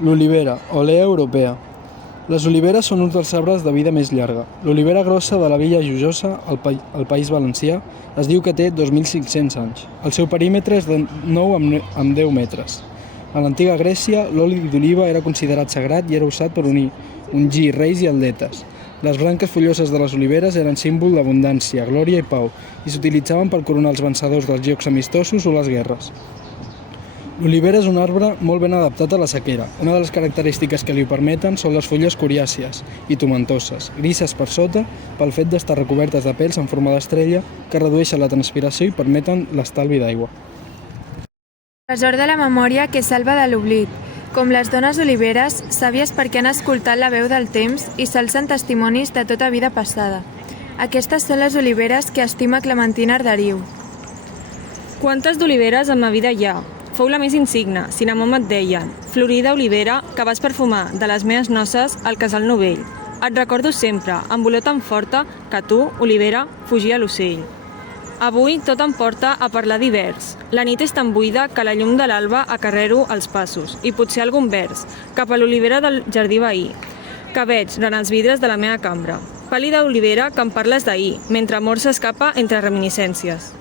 L'olivera, Olea europea. Les oliveres són uns dels arbres de vida més llarga. L'olivera grossa de la Villa Joiosa, al País Valencià, es diu que té 2.500 anys. El seu perímetre és de 9 amb 10 metres. A l'antiga Grècia, l'oli d'oliva era considerat sagrat i era usat per ungir reis i atletes. Les branques fulloses de les oliveres eren símbol d'abundància, glòria i pau i s'utilitzaven per coronar els vencedors dels jocs amistosos o les guerres. L'olivera és un arbre molt ben adaptat a la sequera. Una de les característiques que li ho permeten són les fulles coriàcies i tomentoses, grises per sota pel fet d'estar recobertes de pèls en forma d'estrella que redueixen la transpiració i permeten l'estalvi d'aigua. Tresor de la memòria que salva de l'oblit. Com les dones oliveres, sàvies perquè han escoltat la veu del temps i s'alcen testimonis de tota vida passada. Aquestes són les oliveres que estima Clementina Arderiu. Quantes d'oliveres en ma vida hi ha? Fou la més insigne, Cinnamon et deien. Florida olivera, que vas perfumar de les meves noces al casal novell. Et recordo sempre, amb olor tan forta, que tu, olivera, fugia l'ocell. Avui tot em porta a parlar d'hiverns. La nit és tan buida que la llum de l'alba acarrero els passos i potser algun vers, cap a l'olivera del jardí veí, que veig durant els vidres de la meva cambra. Pàl·lida olivera que em parles d'ahir, mentre amor s'escapa entre reminiscències.